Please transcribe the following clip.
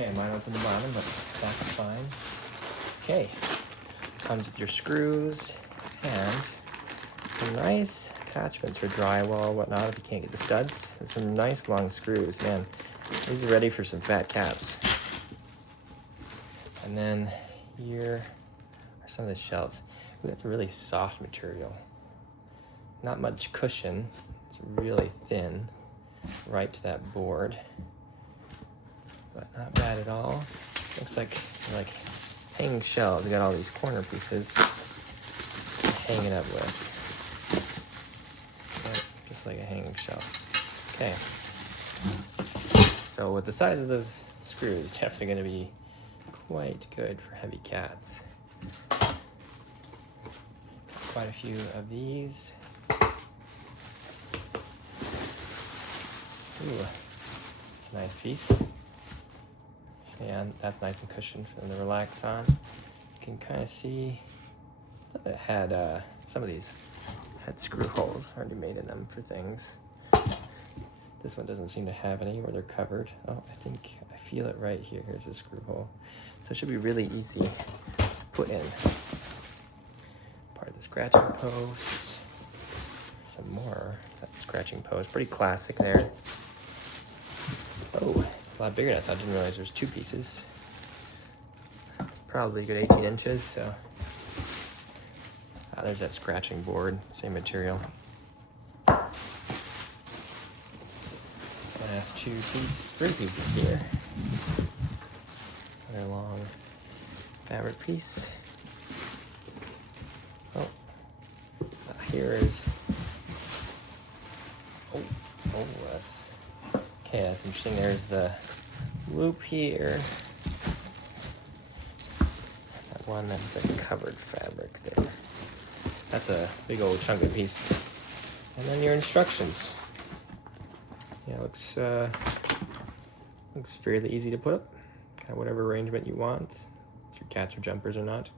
Okay, mine opened the bottom, but that's fine. Okay, comes with your screws and some nice attachments for drywall, whatnot, if you can't get the studs. And some nice long screws, man. These are ready for some fat cats. And then here are some of the shelves. Ooh, that's a really soft material. Not much cushion. It's really thin, right to that board. But not bad at all. Looks like hanging shelves. We got all these corner pieces to hang it up with. Yep, just like a hanging shelf. Okay. So with the size of those screws, definitely going to be quite good for heavy cats. Quite a few of these. Ooh, it's a nice piece. And that's nice and cushioned for them to relax on. You can kind of see that it had some of these had screw holes already made in them for things. This one doesn't seem to have any where they're covered. Oh, I think I feel it right here. Here's a screw hole. So it should be really easy to put in. Part of the scratching posts. Some more that scratching post. Pretty classic there. Oh, a lot bigger than I thought. I didn't realize there's two pieces. It's probably a good 18 inches, so. There's that scratching board, same material. And that's three pieces here. Another long fabric piece. Oh, here is, oh, that's, okay, that's interesting. There's the loop here. That one, that's a covered fabric there. That's a big old chunk of piece. And then your instructions. Yeah, it looks fairly easy to put up. Kind of whatever arrangement you want. If your cats are jumpers or not.